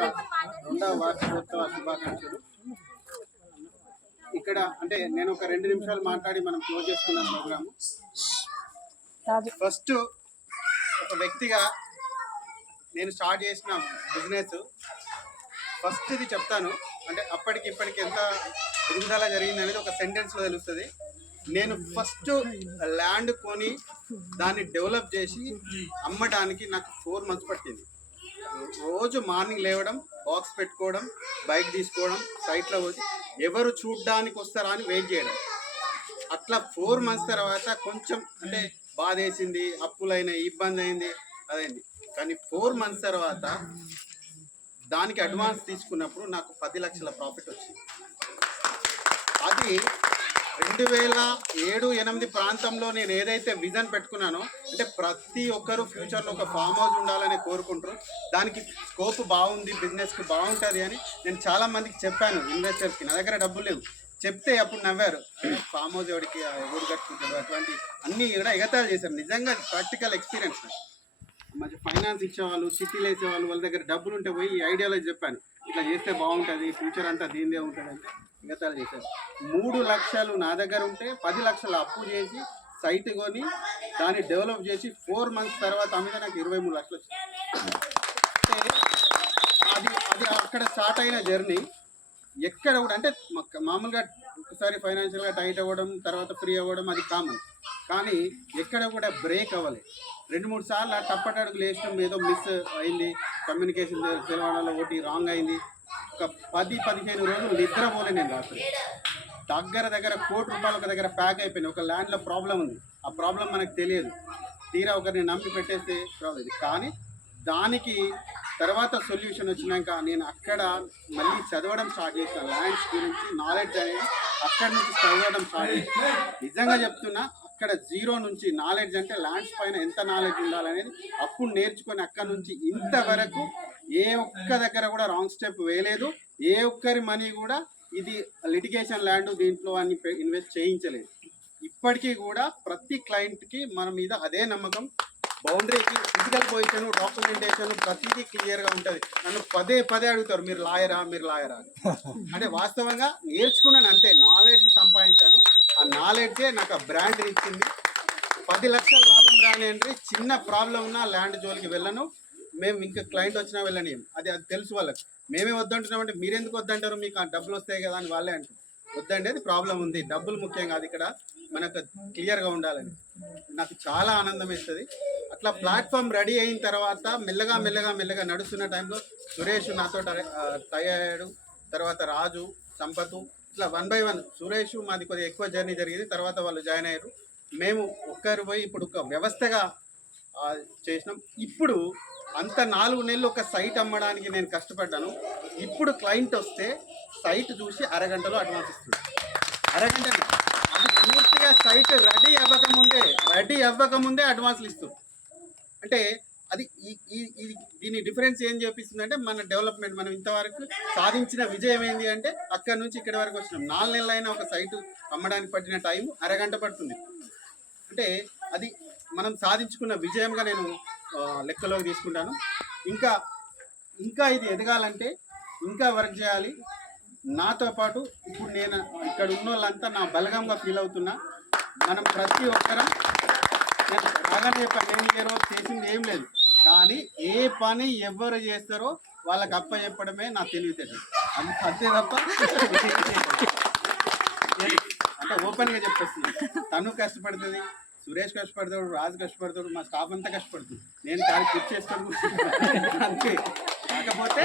యొక్క 2వ వార్షికోత్సవ శుభాకాంక్షలు. ఇక్కడ అంటే నేను ఒక 2 నిమిషాలు మాట్లాడి మనం క్లోజ్ చేసుకున్నాం ప్రోగ్రాము. ఫస్ట్ ఒక వ్యక్తిగా నేను స్టార్ట్ చేసిన బిజినెస్ ఫస్ట్ ఇది చెప్తాను. అంటే అప్పటికి ఇప్పటికి ఎంత ఎదుగుదల జరిగింది అనేది ఒక సెంటెన్స్లో తెలుస్తుంది. నేను ఫస్ట్ ల్యాండ్ కొని దాన్ని డెవలప్ చేసి అమ్మడానికి నాకు 4 months పట్టింది. రోజు మార్నింగ్ లేవడం, బాక్స్ పెట్టుకోవడం, బైక్ తీసుకోవడం, సైట్లో వచ్చి ఎవరు చూడ్డానికి వస్తారా అని వెయిట్ చేయడం. అట్లా 4 months తర్వాత కొంచెం అంటే బాధ వేసింది, అప్పులైనాయి, ఇబ్బంది అయింది, అదైంది. కానీ 4 months తర్వాత దానికి అడ్వాన్స్ తీసుకున్నప్పుడు నాకు 10 లక్షల ప్రాఫిట్ వచ్చింది. అది 2007-8 ప్రాంతంలో నేను ఏదైతే విజన్ పెట్టుకున్నానో, అంటే ప్రతి ఒక్కరూ ఫ్యూచర్లో ఒక ఫామ్ హౌస్ ఉండాలని కోరుకుంటారు. దానికి స్కోప్ బాగుంది, బిజినెస్కి బాగుంటుంది అని నేను చాలామందికి చెప్పాను. ఇన్వెస్టర్స్కి నా దగ్గర డబ్బులు లేవు చెప్తే అప్పుడు నవ్వారు. ఫామ్ హౌస్ ఎవరికి ఊరు కట్టుకుంటారు, అట్లాంటి అన్నీ కూడా ఎగతాళి చేశారు. నిజంగా ప్రాక్టికల్ ఎక్స్పీరియన్స్. మంచి ఫైనాన్స్ ఇచ్చేవాళ్ళు, చిట్టీలు వేసేవాళ్ళు, వాళ్ళ దగ్గర డబ్బులు ఉంటే పోయి ఐడియాలజీ చెప్పాను, ఇట్లా చేస్తే బాగుంటుంది, ఫ్యూచర్ అంతా దీనిదే ఉంటుంది అంటే మిగతాలు చేశారు. 3 లక్షలు నా దగ్గర ఉంటే 10 లక్షలు అప్పు చేసి సైట్ కొని దాన్ని డెవలప్ చేసి 4 months తర్వాత అమ్మితే నాకు 23 లక్షలు వచ్చింది. అది అది అక్కడ స్టార్ట్ అయిన జర్నీ. ఎక్కడ కూడా అంటే మామూలుగా ఒకసారి ఫైనాన్షియల్గా టైట్ అవ్వడం, తర్వాత ఫ్రీ అవ్వడం అది కామన్. కానీ ఎక్కడ కూడా బ్రేక్ అవ్వలేదు. 2-3 సార్లు తప్పటడుగులు వేసడం, ఏదో మిస్ అయింది, కమ్యూనికేషన్ తెలవడంలో ఒకటి రాంగ్ అయింది. ఒక 10-15 రోజులు నిద్రపోలే నేను రాత్రి. దగ్గర ₹1 కోటి ఒక దగ్గర ప్యాక్ అయిపోయింది. ఒక ల్యాండ్లో ప్రాబ్లం ఉంది, ఆ ప్రాబ్లం మనకు తెలియదు. తీరా ఒకరిని నమ్మి పెట్టేస్తే ప్రాబ్లం. కానీ దానికి తర్వాత సొల్యూషన్ వచ్చినాక నేను అక్కడ మళ్ళీ చదవడం స్టార్ట్ చేశాను. ల్యాండ్స్ గురించి నాలెడ్జ్ అనేది అక్కడి నుంచి చదవడం స్టార్ట్ చేశాను. నిజంగా చెప్తున్నా, అక్కడ 0 నుంచి నాలెడ్జ్ అంటే ల్యాండ్స్ పైన ఎంత నాలెడ్జ్ ఉండాలనేది అప్పుడు నేర్చుకొని అక్కడ నుంచి ఇంతవరకు ఏ ఒక్క దగ్గర కూడా రాంగ్ స్టెప్ వేయలేదు. ఏ ఒక్కరి మనీ కూడా ఇది లిటిగేషన్ ల్యాండ్ దీంట్లో అని ఇన్వెస్ట్ చేయించలేదు. ఇప్పటికీ కూడా ప్రతి క్లయింట్కి మన మీద అదే నమ్మకం. బౌండరీకి ఫిజికల్ పొజిషన్, డాక్యుమెంటేషన్ ప్రతిదీ క్లియర్గా ఉంటుంది. నన్ను పదే అడుగుతారు, మీరు లాయరా అంటే వాస్తవంగా నేర్చుకున్నాను అంతే, నాలెడ్జ్ సంపాదించాను. ఆ నాలెడ్జే నాకు ఆ బ్రాండ్ ఇచ్చింది. 10 లక్షల లాభం రానియండి, చిన్న ప్రాబ్లం ఉన్నా ల్యాండ్ జోలికి వెళ్ళను. మేము ఇంకా క్లయింట్ వచ్చినా వెళ్ళని, అది తెలుసు వాళ్ళకి. మేమే వద్దంటున్నామంటే మీరెందుకు వద్దంటారు, మీకు ఆ డబ్బులు వస్తాయి కదా అని వాళ్ళే అంటారు. వద్దండి, అది ప్రాబ్లం ఉంది, డబ్బులు ముఖ్యం కాదు, ఇక్కడ మనకు క్లియర్గా ఉండాలని. నాకు చాలా ఆనందం వేస్తుంది. అట్లా ప్లాట్ఫామ్ రెడీ అయిన తర్వాత మెల్లగా నడుస్తున్న టైంలో సురేష్ నాతో టై అయ్యాడు. తర్వాత రాజు, సంపత్, ఇట్లా 1 by 1. సురేష్ మాది కొద్దిగా ఎక్కువ జర్నీ జరిగింది, తర్వాత వాళ్ళు జాయిన్ అయ్యారు. మేము ఒక్కరు పోయి ఇప్పుడు ఒక వ్యవస్థగా చేసినాం. ఇప్పుడు అంత 4 నెలలు ఒక సైట్ అమ్మడానికి నేను కష్టపడ్డాను. ఇప్పుడు క్లయింట్ వస్తే సైట్ చూసి అరగంటలో అడ్వాన్స్ ఇస్తుంది. అరగంటనే అది పూర్తిగా సైట్ రెడీ అవ్వకముందే అడ్వాన్స్లు ఇస్తుంది. అంటే అది దీని డిఫరెన్స్ ఏం చూపిస్తుందంటే మన డెవలప్మెంట్. మనం ఇంతవరకు సాధించిన విజయం ఏంటి అంటే అక్కడి నుంచి ఇక్కడి వరకు వచ్చినాం. 4 నెలలైనా ఒక సైటు అమ్మడానికి పట్టిన టైం అరగంట పడుతుంది. అంటే అది మనం సాధించుకున్న విజయంగా నేను లెక్కలోకి తీసుకుంటాను. ఇంకా ఇది ఎదగాలంటే ఇంకా వర్క్ చేయాలి. నాతో పాటు ఇప్పుడు నేను ఇక్కడ ఉన్న వాళ్ళంతా నా బలగంగా ఫీల్ అవుతున్నా. మనం ప్రతి ఒక్కరం, నేను బాగానే చెప్పాను, నేను ఏ రోజు చేసింది ఏం లేదు. కానీ ఏ పని ఎవరు చేస్తారో వాళ్ళకి అప్ప చెప్పడమే నా తెలివితేటలు, అంతే తప్ప అంటే ఓపెన్గా చెప్పేస్తుంది. తను కష్టపడుతుంది, సురేష్ కష్టపడతాడు, రాజు కష్టపడతాడు, మా స్టాఫ్ అంతా కష్టపడుతుంది. నేను కాదు కుర్చీ చేసుకొని అంతే. కాకపోతే